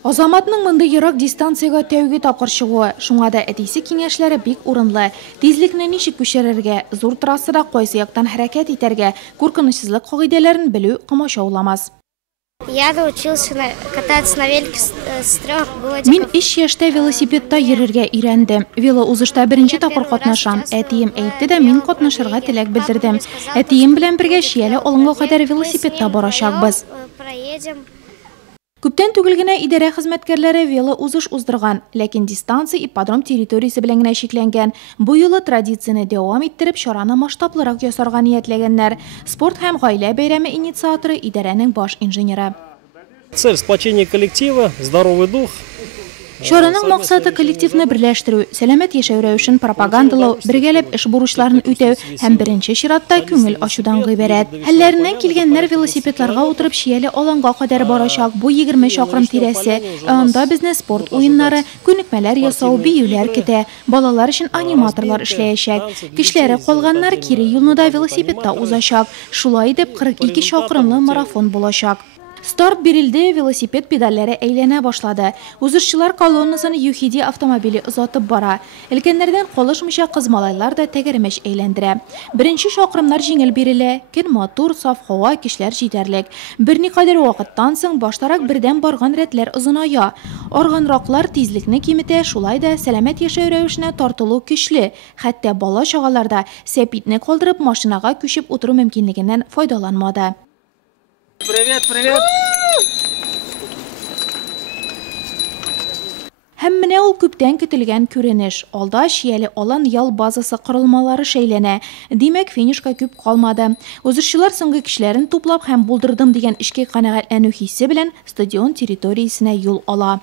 Азаматның мындай ерак дистанцияга тәүге тапкыр чыгуы, шуңа да әтисе киңәшләре бик урынлы. Тизлекне ничек күчерергә, зур трассада кайсы яктан хәрәкәт итәргә, куркынычсызлык кагыйдәләрен белү комачауламас. Я научился кататься на велике с 3 годиков. Мин 3 яшьтә велосипедта йөрергә өйрәндем. Велоузышта беренче тапкыр катнашам. Әтием әйтте дә, мин катнашырга теләк белдердем. Әтием белән бергә Шияле алынга кадәр велосипедта барачакбыз. Күптән түгел генә идарә хезмәткәрләре велоузыш уздырган, ләкин дистанция ипподром территориясе белән генә чикләнгән. Бу юлы традицияне дәвам иттереп, чараны масштаблырак ясарга ниятләгәннәр. Спорт һәм гаилә бәйрәме инициаторы идарәнең баш инженеры. Цель сплочения коллектива, здоровый дух. Чараның максаты коллективны берләштерү, сәламәт яшәү рәвешен пропагандалау, бергәләп эш бурычларын үтәү һәм беренче чиратта күңел ачудан гыйбарәт. Хәлләреннән килгәннәр велосипедларга утырып Шияле аланга кадәр барачак. Бу 20 чакрым тирәсе. Анда безне спорт уеннары, күнекмәләр ясау, биюләр көтә. Балалар өчен аниматорлар эшләячәк. Кичләре калганнар кире юлны да велосипедта узачак. Шулай дип 42 чакрымлы марафон булачак. Старт бирелде, велосипед педальләре әйләнә башлады. Узышчылар колоннасын Юхиди автомобиле озатып бара. Өлкәннәрдән калышмыйча кызмалайлар да тәгәрмәч әйләндерә. Беренче чакрымнар җиңел бирелә. Көн матур, саф һава, кишләр җитәрлек. Берникадәр вакыттан соң баштарак бердән барган рәтләр озыная. Арганраклар тизлекне киметә, шулай да сәламәт яшәү рәвешенә тартылу көчле. Хәтта бала чагаларда сәпитне калдырып машинага күчеп утыру мөмкинлегеннән файдаланмады. Привет, привет! Һәм менә ул күптән көтелгән күренеш. Алда Шияле алан ял базасы корылмалары шәйләнә. Димәк, финишка күп калмады. Узышчылар соңгы кишләрен туплап һәм булдырдым дигән эшкә канәгатьләнү хиссе белән стадион территориясенә юл ала.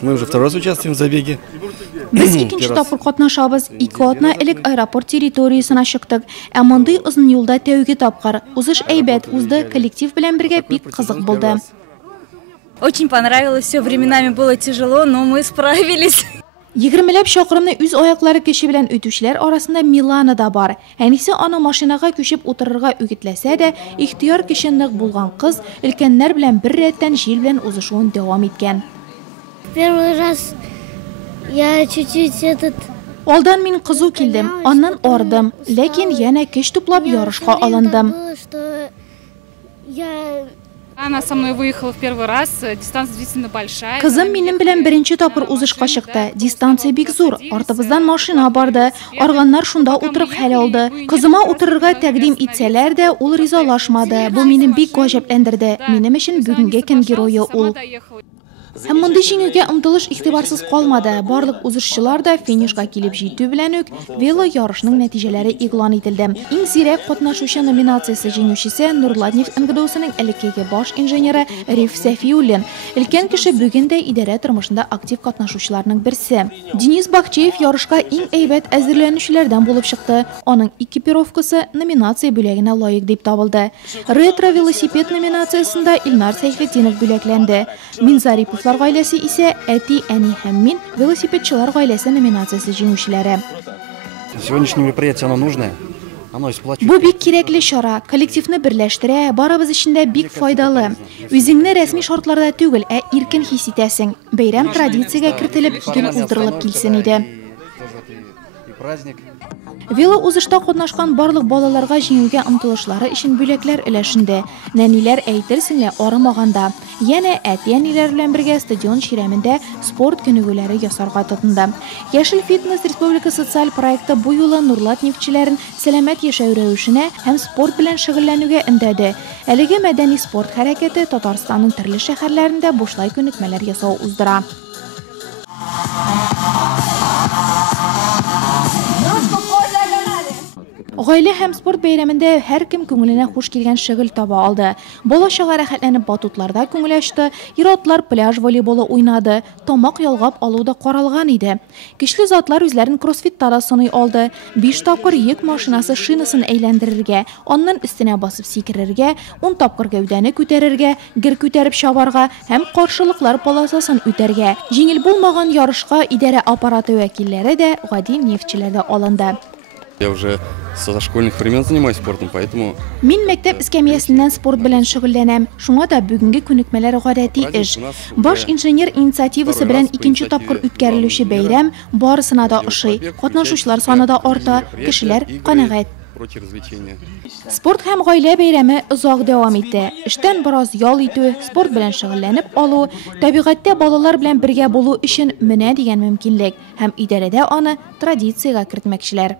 Мы уже второй раз участвуем в забеге. Без икенче тапкыр катнашабыз. 2 атна элек аэропорт территориясенә чыктык. Ә мондый озын юлда тәүге тапкыр. Узыш әйбәт узды, коллектив белән бергә бик кызык булды. Очень понравилось, все временами было тяжело, но мы справились. 20ләп чакрымны үз аяклары көче белән үтүчеләр арасында Милана да бар. Әнисе аны машинага күчеп утырырга үгетләсә дә, ихтияр көче нык булган кыз өлкәннәр белән бер рәттән җил белән узышуын дәвам иткән. Первый раз я чуть-чуть Алдан мин кызу килдем, аннан ардым, ләкин янә көч туплап ярышка алындым. Она со мной выехала в первый раз, дистанция действительно большая. Кызым минем белән беренче тапкыр узышка чыкты. Дистанция бик зур. Артыбыздан машина барды. Арганнар шунда утырып хәл алды. Кызыма утырырга тәкъдим итсәләр дә, ул ризалашмады. Бу мине бик гаҗәпләндерде. Минем өчен бүгенге көн герое ул. Һәм мондый җиңүгә омтылыш игътибарсыз калмады. Барлык узышчылар да финишка килеп җитү белән үк вело ярышның нәтиҗәләре игълан ителде. Иң сирәк катнашучы номинациясе җиңүчесе Нурлатнефть НГДУсының элеккеге баш инженеры Риф Сәфиуллин. Өлкән кеше бүген дә идарә тормышында актив катнашучыларның берсе. Денис Бакчеев ярышка иң әйбәт әзерләнүчеләрдән булып чыкты. Аның экипировкасы номинация бүләгенә лаек дип табылды. Ретро велосипед номинациясында Илнар Сәйфетдинов бүләкләнде. Минзарипов гаиләсе исә әти, әни һәм мин велосипедчылар гаиләсе номинациясе җиңүчеләре. Сегодняшнее мероприятие оно нужное. Бу бик кирәкле чара, коллективны берләштерә, барыбыз өчен дә бик файдалы. Үзеңне рәсми шартларда түгел, ә иркен хис итәсең. Бәйрәм традициягә кертелеп, көн уздырылып килсен иде. Велоузышта катнашкан барлык балаларга җиңүгә омтылышлары өчен бүләкләр өләшенде. Нәниләр әйтерсең лә арымаганда. Янә әти-әниләр белән бергә стадион чирәмендә спорт күнегүләре ясарга тотынды. Яшел фитнес республика социаль проекты бу юлы Нурлатнефтьчеләрен сәламәт яшәү рәвешенә һәм спорт белән шөгыльләнүгә өндәде. Әлеге мәдәни спорт хәрәкәте Татарстанның төрле шәһәрләрендә бушлай күнекмәләр ясау уздыра. Гаилә һәм спорт бәйрәмендә һәркем күңеленә хуш килгән шөгыль таба алды. Бала-чага рәхәтләнеп батутларда күңел ачты, ир-атлар пляж волейболы уйнады, тамак ялгап алу да каралган иде. Кичле затлар үзләрен кроссфитта да сыный алды. 5 тапкыр йөк машинасы шинасын әйләндерергә, аннан өстенә басып сикерергә, 10 тапкыр гәүдәне күтәрергә, гер күтәреп чабарга һәм каршылыклар полосасын үтәргә. Җиңел булмаган ярышка идарә аппараты вәкилләре дә, гади нефтьчеләр дә алынды. Я уже со школьных времен занимаюсь спортом, поэтому... Мин мәктәп эскәмиясеннән спорт белән шөгыльләнәм. Шуңа да бүгенге күнекмәләр гадәти эш. Баш инженер инициативасы белән икенче тапкыр үткәрелүче бәйрәм барысына да ошый. Катнашучылар саны да арта, кешеләр канәгать. Спорт һәм гаилә бәйрәме озак дәвам итә. Эштән бераз ял итү, спорт белән шөгыльләнеп алу, табигатьтә балалар белән бергә булу өчен менә дигән мөмкинлек һәм идарәдә аны традициягә кертмәкчеләр.